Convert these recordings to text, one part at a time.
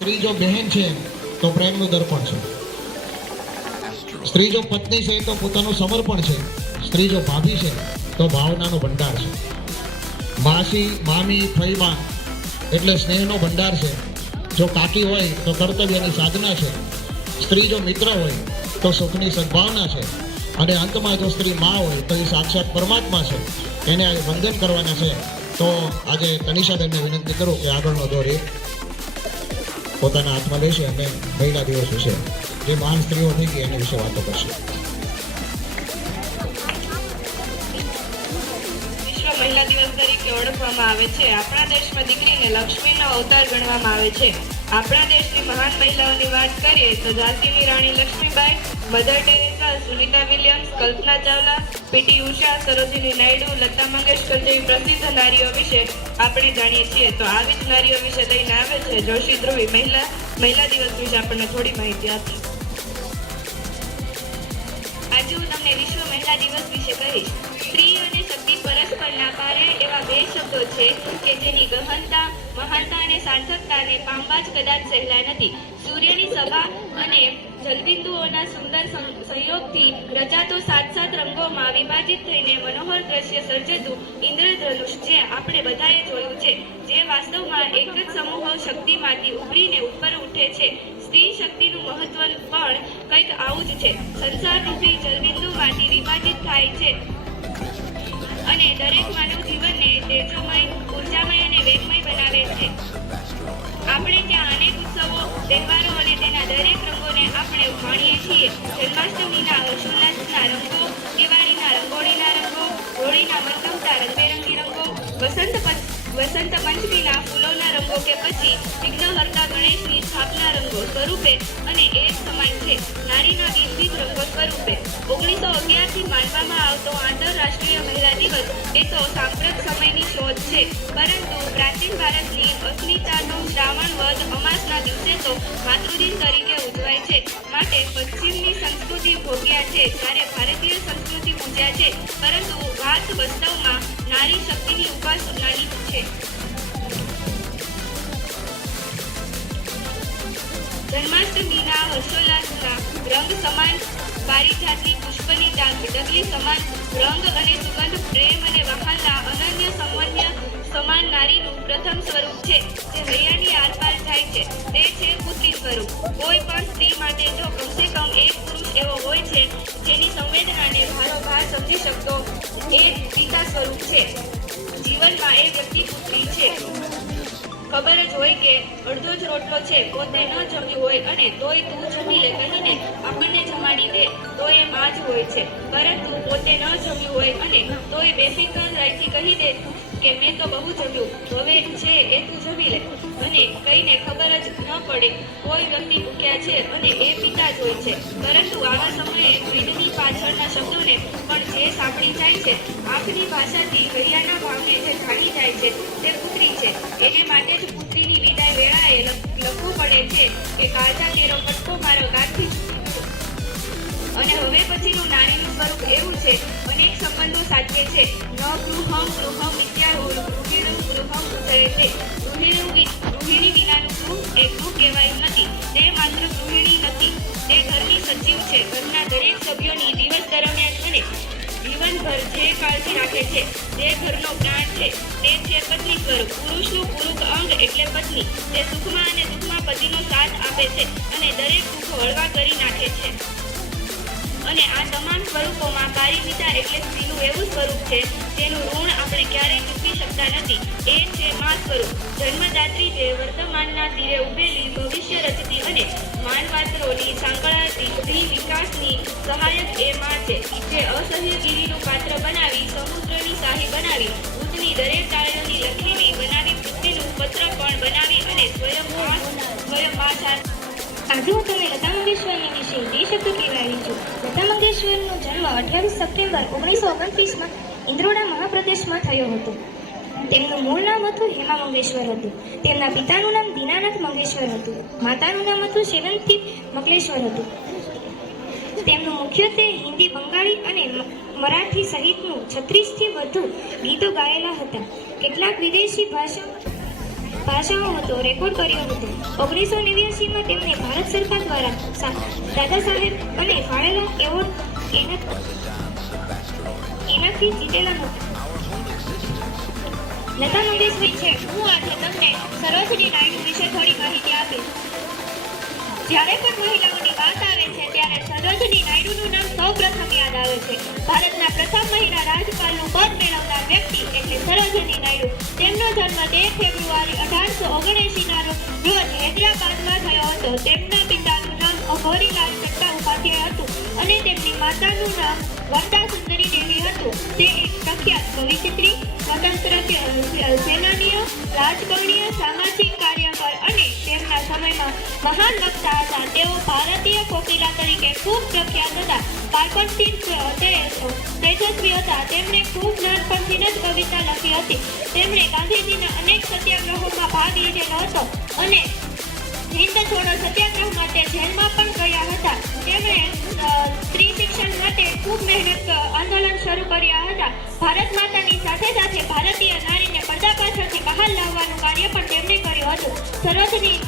સ્ત્રી જો બહેન છે તો પ્રેમનું દર્પણ છે. સ્ત્રી જો પત્ની છે તો પોતાનું સમર્પણ છે. સ્ત્રી જો ભાભી છે તો ભાવનાનો ભંડાર છે. માસી, મામી, ફઈબા એટલે સ્નેહનો ભંડાર છે. જો કાકી હોય તો કર્તવ્યની સાધના છે. સ્ત્રી જો મિત્ર હોય તો સુખની સદભાવના છે. અને અંતમાં જો સ્ત્રી માં હોય તો એ સાક્ષાત પરમાત્મા છે. એને વંદન કરવાના છે. તો આજે તનિષાબેનને વિનંતી કરું કે આગળનો દોર એ પોતાના હાથમાં લેશે અને મહિલા દિવસ વિશે જે મહાન સ્ત્રીઓ થઈ ગઈ એની વિશે વાતો કરશે. વિશ્વ મહિલા દિવસ તરીકે ઓળખવામાં આવે છે. આપણા દેશમાં દીકરીને લક્ષ્મીનો અવતાર ગણવામાં આવે છે. આપણા દેશની મહાન મહિલાઓની વાત કરીએ તો ઝાંસીની રાણી Lakshmibai, mother Teresa, Sunita Williams, Kalpana Chawla, PT Usha, Sarojini Naidu, Lata Mangeshkar જેવી પ્રસિદ્ધ નારીઓ વિશે આપણે જાણીએ છીએ. તો આવી જ નારીઓ વિશે લઈને આવે છે જોશી ધ્રુવી મહિલા દિવસ વિશે આપણને થોડી માહિતી આપી. આજે હું તમને વિશ્વ મહિલા દિવસ વિશે કહીશ. સ્ત્રી અને શક્તિ પરસ્પર નાકારે એવા બે શબ્દો છે કે જેની ગહનતા, મહાનતા અને સાર્થકતાને પામવા જ કદાચ સહેલા નથી. સૂર્યની સભા અને જલબિંદુઓના સુંદર સંયોગથી રચાતો સાત રંગોમાં વિભાજિત થઈને મનોહર દ્રશ્ય સર્જતું ઇન્દ્રધનુષ જે આપણે બધાએ જોયું છે, જે વાસ્તવમાં એક જ સમૂહ શક્તિમાંથી ઉભરીને ઉપર ઉઠે છે. સ્ત્રી શક્તિનું મહત્વ પણ કંઈક આવું જ છે. સંસારરૂપી જલબિંદુમાંથી વિભાજિત થાય છે અને દરેક માનવ જીવનને તેજોમય, ઉર્જામય અને વેગમય બનાવે છે. આપણે ત્યાં અનેક ઉત્સવો, તહેવારો અને તેના દરેક રંગોને આપણે માણીએ છીએ. જન્માષ્ટમીના હર્ષોલ્લાસના રંગો, દિવાળીના રંગોળીના રંગો, હોળીના મનગમતા રંગબેરંગી રંગો, વસંત પંચમીના ફૂલોના રંગો કે પછી વિઘ્નહર્તા ગણેશની સ્થાપના રંગો સ્વરૂપે અને એક સમાન છે. નારીના વિવિધ રંગો સ્વરૂપે 1911થી માનવામાં આવતો આંતરરાષ્ટ્રીય મહિલા દિવસ એ તો સાંપ્રત સમયની શોધ છે. પરંતુ પ્રાચીન ભારતની અસ્મિતાનો શ્રાવણ વદ અમાસના દિવસે તો માતૃદિન તરીકે ઉજવાય છે. માટે પશ્ચિમની સંસ્કૃતિ ભોગ્યા છે જ્યારે ભારતીય સંસ્કૃતિ પૂજ્યા છે. પરંતુ વાત વાસ્તવમાં નારી શક્તિની ઉપાસનાની છે. જન્માષ્ટમીના હર્ષોલ્લાસના રંગ સમાન, પારિજાતની પુષ્પની ડગલી સમાન રંગ અને સુગંધ, પ્રેમ અને વહાલના અનન્ય સમાન નારીનું પ્રથમ સ્વરૂપ છે જે હૈયાની આરપાર જાય છે. તે છે પુત્રી સ્વરૂપ. કોઈ પણ સ્ત્રી માટે જો કમસે કમ એક પુરુષ એવો હોય છે જેની સંવેદનાને ભારોભાર સમજી શકતો, એ પિતા સ્વરૂપ છે. જીવનમાં એ વ્યક્તિ પુત્રી છે. ખબર જ હોય કે અડધો જ રોટલો છે પોતે ન જમ્યું હોય અને તોય તું જમી લે કહીને આપણને જમાડી દે તો એ માં જ હોય છે. પરંતુ પોતે ન જમ્યું હોય અને તોય બેફિકર રાયથી કહી દે કે મેં તો બહુ જમ્યું, હવે છે એ તું જમી લે અને કહીને ખબર જ ન પડે કોઈ વ્યક્તિ ભૂખ્યા છે અને એ પિતા જ હોય છે. પરંતુ આવા સમયે પેટની પાછળના શબ્દોને પણ જે સાંભળી જાય છે, આંખની ભાષાથી હૈયાના ભાવને જે જાણી જાય છે, તે પુત્રી છે. એને માટે જ પુત્રીની વિદાય વેળાએ લખવું પડે છે કે કાળજા તેરો કટકો મારો ગાંઠી. અને હવે પછીનું નારીનું સ્વરૂપ એવું છે, અનેક સંબંધો સાચવે છે. ન ગૃહમ વિદ્યા ગૃહિણું ગૃહમ ઉચરે. ગૃહિણી વિનાનું ગૃહ એ ગૃહ કહેવાયું નથી. તે માત્ર ગૃહિણી નથી, તે ઘરની સચિવ છે. ઘરના દરેક સભ્યોની દિવસ દરમિયાન અને જીવનભર જે કાળજી રાખે છે, જે ઘરનો પ્રાણ છે, તે છે પત્ની સ્વરૂપ. પુરુષનું પૂરક અંગ એટલે પત્ની. તે સુખમાં અને દુઃખમાં પતિનો સાથ આપે છે અને દરેક દુઃખો હળવા કરી નાખે છે. અને આ તમામ સ્વરૂપોમાં પારિમિતા એટલે સ્ત્રીનું એવું સ્વરૂપ છે જેનું ઋણ આપણે ક્યારેય ચૂકવી શકતા નથી. એ છે મા સ્વરૂપ. જન્મદાત્રી જે વર્તમાનના તીરે ઉભેલી, ભવિષ્ય રચતી અને માનવાતરોની સાંકળાતી સ્ત્રી વિકાસની સહાયક એ મા છે. જે અસહ્યગીરીનું પાત્ર બનાવી, સમુદ્રની શાહી બનાવી, ભૂતની દરેક ડાળીઓની લખેલી બનાવી, પૃથ્વીનું પત્ર પણ બનાવી અને સ્વયં આજે હું તમને લતા મંગેશકરની વિશે બે શબ્દો કહેવાય છું. લતા મંગેશકરનો જન્મ 28 સપ્ટેમ્બર 1929માં ઇન્દ્રોડા મહાપ્રદેશમાં થયો હતો. તેમનું મૂળ નામ હતું હેમા મંગેશકર હતું. તેમના પિતાનું નામ દીનાનાથ મંગેશકર હતું. માતાનું નામ હતું સેવંતી મંગલેશ્વર હતું. તેમનું મુખ્યત્વે હિન્દી, બંગાળી અને મરાઠી સહિતનું 36થી વધુ ગીતો ગાયેલા હતા. કેટલાક વિદેશી ભાષા ભાષાઓ હતો રેકોર્ડ કર્યો હતો. 1989માં તેમને ભારત સરકાર દ્વારા દાદા સાહેબ અને ફાળેલા એવોર્ડ એનાથી જીતેલા હતા. લતા મંગેશકર છે. હું આજે તમને સરોજની નાયડુ વિશે થોડી માહિતી આપીશ. જ્યારે પણ મહિલાઓની વાત આવે છે ત્યારે સરોજની નાયડુનું નામ સૌપ્રથમ યાદ આવે છે. ભારતના પ્રથમ મહિલા રાજ્યપાલનું પદ મેળવનાર વ્યક્તિ એટલે સરોજની નાયડુ. તેમનો જન્મ 13 ફેબ્રુઆરી 1879ના રોજ હૈદરાબાદમાં થયો હતો. તેમના પિતાનું નામ અઘોરીલાલ ચટ્ટા ઉપાધ્યાય હતું અને તેમની માતાનું નામ વરદા સુંદરી દેવી હતું. તે એક પ્રખ્યાત કવિયત્રી, સ્વતંત્ર સેનાનીય, રાજકારણીય, સામાજિક કાર્યકર અને તેમના સમયમાં મહાન વક્તા હતા. તેઓ ભારતીય કોકિલા તરીકે ખૂબ પ્રખ્યાત હતા. બાળપણથી તે તેજસ્વી હતા. તેમણે ખૂબ નાનપણથી જ કવિતા લખી હતી. તેમણે ગાંધીજીના અનેક સત્યાગ્રહોમાં ભાગ લીધેલો હતો અને હિંદ છોડો સત્યાગ્રહ માટે જેલમાં પણ ગયા હતા. તેમણે સ્ત્રી શિક્ષણ માટે ખૂબ મહેનત આંદોલન શરૂ કર્યા હતા. ભારત માતાની સાથે સાથે ભારતીય નારીને પડદા પાછળથી બહાર લાવવાનું કાર્ય પણ તેમણે કર્યું હતું. સરોજની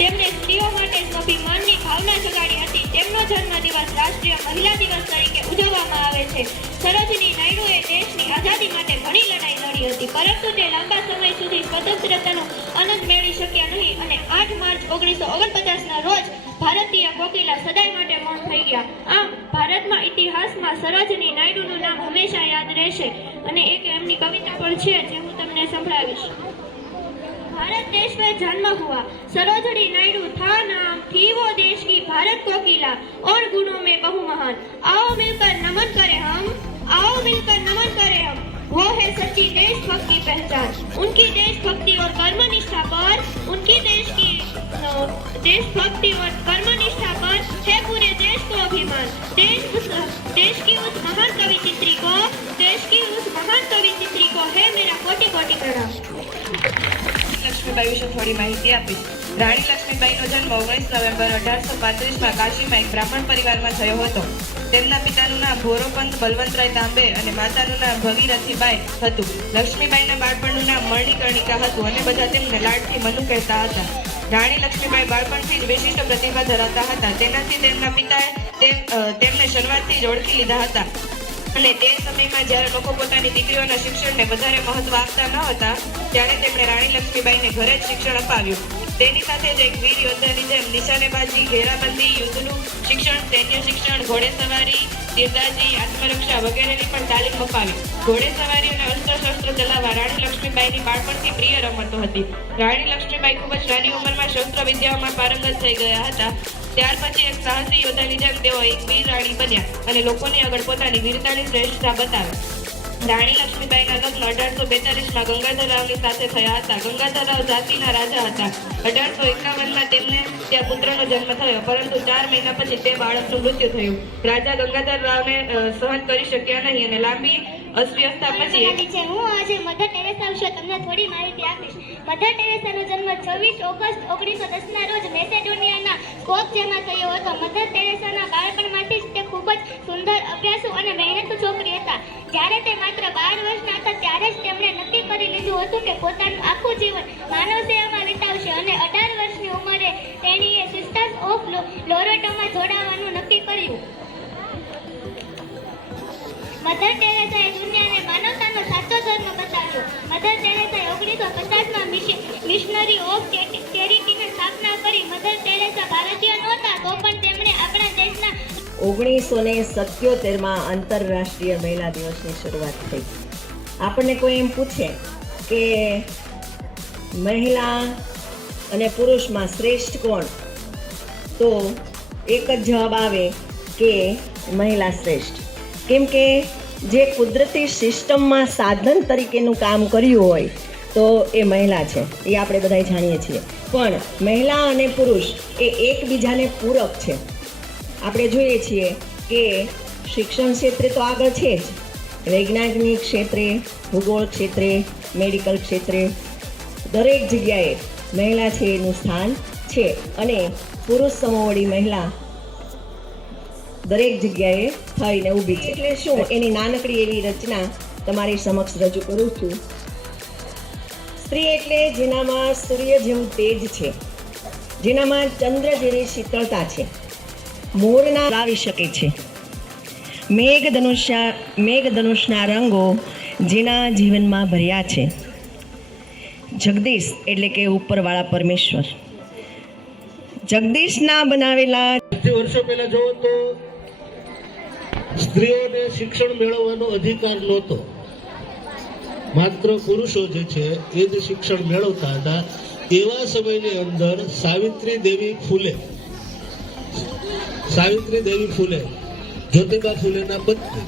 તેમણે સ્ત્રીઓ માટે સ્વાભિમાનની ભાવના જગાડી હતી. તેમનો જન્મદિવસ રાષ્ટ્રીય મહિલા દિવસ તરીકે ઉજવવામાં આવે છે. સરોજની નાયડુએ દેશની આઝાદી માટે ઘણી લડાઈ લડી હતી, પરંતુ તે લાંબા સમય સુધી સ્વતંત્રતાનો આનંદ મેળવી શક્યા નહીં અને 8 માર્ચ 1949ના રોજ ભારતીય કોકિલા સદાય માટે મૌન થઈ ગયા. આમ ભારતમાં ઇતિહાસમાં સરોજની નાયડુનું નામ હંમેશા યાદ રહેશે અને એક એમની કવિતા પણ છે જે હું તમને સંભળાવીશ. भारत देश में जन्म हुआ सरोजनी नायडू था नाम, थी वो देश की भारत कोकिला और गुणों में बहु महान. आओ मिलकर नमन करें हम, आओ मिलकर नमन करें हम. वो है सच्ची देशभक्ति पहचान. उनकी देशभक्ति और कर्मनिष्ठा पर, उनकी देशभक्ति और कर्मनिष्ठा पर है पूरे देश को अभिमान. देश की उस महान कवि चित्री को, देश की उस महान कवि चित्री को है मेरा कोटि कोटि प्रणाम. લક્ષ્મીબાઈ વિશે થોડી માહિતી આપીશ. રાણી લક્ષ્મીબાઈનો જન્મ 19 નવેમ્બર 1835માં કાશીમાં એક બ્રાહ્મણ પરિવારમાં થયો હતો. તેમના પિતાનું નામ ભોરોપંત બલવંતરાય તાંબે અને માતાનું નામ ભગીરથીબાઈ હતું. લક્ષ્મીબાઈના બાળપણનું નામ મણિકર્ણિકા હતું અને બધા તેમને લાડથી મનુ કહેતા હતા. રાણી લક્ષ્મીબાઈ બાળપણથી જ વિશિષ્ટ પ્રતિભા ધરાવતા હતા. તેનાથી તેમના પિતાએ તેમને શરૂઆતથી જ ઓળખી લીધા હતા અને તે સમયમાં જ્યારે લોકો પોતાની દીકરીઓના શિક્ષણને વધારે મહત્વ આપતા ન હતા ત્યારે તેમણે રાણી લક્ષ્મીબાઈને ઘરે જ શિક્ષણ અપાવ્યું. તેની સાથે જ એક વીર યોદ્ધાની જેમ નિશાનેબાજી, ઘેરાબંધી, યુદ્ધનું શિક્ષણ, સૈન્ય શિક્ષણ, ઘોડેસવારી, તીરંદાજી, આત્મરક્ષા વગેરેની પણ તાલીમ અપાવી. ઘોડેસવારી અને અસ્ત્ર-શસ્ત્ર ચલાવવા રાણી લક્ષ્મીબાઈની બાળપણથી પ્રિય રમતો હતી. રાણી લક્ષ્મીબાઈ ખૂબ જ નાની ઉંમરમાં શસ્ત્ર વિદ્યાઓમાં પારંગત થઈ ગયા હતા. ત્યાર પછી એક સાહસી યોદ્ધાની જેમ તેઓ એક વીર રાણી બન્યા અને લોકોની આગળ પોતાની વીરતાની શ્રેષ્ઠતા બતાવી. રાણી લક્ષ્મીબાઈના લગ્ન 1842માં ગંગાધરરાવની સાથે થયા હતા. ગંગાધરરાવ ઝાંસીના રાજા હતા. 1851માં તેમને ત્યાં પુત્રનો જન્મ થયો, પરંતુ 4 મહિના પછી તે બાળકનું મૃત્યુ થયું. રાજા ગંગાધરરાવને સહન કરી શક્યા નહીં અને લાંબી અસ્વસ્થતા પછી હું આજે મધર ટેરેસા વિશે તમને થોડી માહિતી આપીશ. મધર ટેરેસાનો જન્મ 26 ઓગસ્ટ 1910ના રોજ મેસેડોનિયાના સ્કોપ્જેમાં થયો હતો. મધર ટેરેસાના બાળપણમાંથી જ તે ખૂબ જ સુંદર, અભ્યાસુ અને મહેનતુ છોકરી હતા. જ્યારે તે માત્ર 12 વર્ષના હતા ત્યારે જ તેમણે નક્કી કરી લીધું હતું કે પોતાનું આખું જીવન માનવ સેવામાં વિતાવશે અને 18 વર્ષની ઉંમરે તેણીએ સિસ્ટર્સ ઓફ લોરેટોમાં જોડાવાનું નક્કી કર્યું. મધર ટેરેસાએ દુનિયાને માનવતાનો સાચો ધર્મ બતાવ્યો. મધર ટેરેસાએ 1950માં મિશનરી ઓફ ચેરિટીની સ્થાપના કરી. મધર ટેરેસા ભારતીય નહોતા તો પણ તેમણે આપણા દેશના 1977માં આંતરરાષ્ટ્રીય મહિલા દિવસની શરૂઆત થઈ. આપણને કોઈ એમ પૂછે કે મહિલા અને પુરુષમાં શ્રેષ્ઠ કોણ, તો એક જ જવાબ આવે કે મહિલા શ્રેષ્ઠ. કેમ કે જે કુદરતી સિસ્ટમમાં સાધન તરીકેનું કામ કર્યું હોય તો એ મહિલા છે, એ આપણે બધા જાણીએ છીએ. પણ મહિલા અને પુરુષ એ એકબીજાને પૂરક છે. આપણે જોઈએ છીએ કે શિક્ષણ ક્ષેત્રે તો આગળ છે જ, વૈજ્ઞાનિક ક્ષેત્રે, ભૂગોળ ક્ષેત્રે, મેડિકલ ક્ષેત્રે દરેક જગ્યાએ મહિલા છે એનું સ્થાન છે અને પુરુષ સમોવડી મહિલા દરેક જગ્યાએ થઈને ઊભી છે. એટલે શું, એની નાનકડી એવી રચના તમારી સમક્ષ રજૂ કરું છું. સ્ત્રી એટલે જેનામાં સૂર્ય જેવું તેજ છે, જેનામાં ચંદ્ર જેવી શીતળતા છે, મોરના લાવી શકે છે, મેઘધનુષના રંગો જેના જીવનમાં ભર્યા છે. જગદીશ એટલે કે ઉપરવાળા પરમેશ્વર. જગદીશના બનાવેલા વર્ષો પહેલા જોવો તો સ્ત્રીઓને શિક્ષણ મેળવવાનો અધિકાર નહોતો. માત્ર પુરુષો જે છે એ જ શિક્ષણ મેળવતા હતા. એવા સમયની અંદર સાવિત્રી દેવી ફૂલે જ્યોતિબા ફૂલેના પત્ની,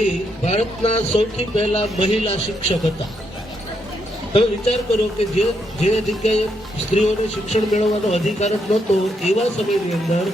એ ભારતના સૌથી પહેલા મહિલા શિક્ષક હતા. તમે વિચાર કરો કે જે જગ્યાએ સ્ત્રીઓને શિક્ષણ મેળવવાનો અધિકાર જ નહોતો, એવા સમયની અંદર